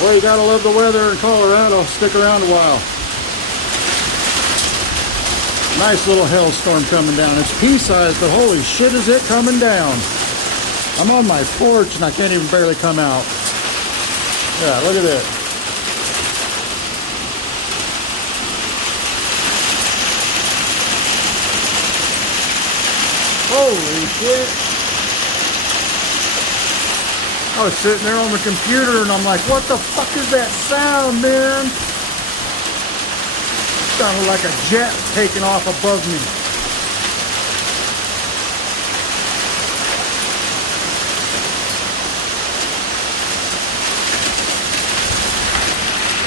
Well, you gotta love the weather in Colorado. Stick around a while. Nice little hailstorm coming down. It's pea-sized, but holy shit is it coming down. I'm on my porch and I can't even barely come out. Yeah, look at this. Holy shit. I was sitting there on the computer and I'm like, what the fuck is that sound, man? Sounded like a jet taking off above me.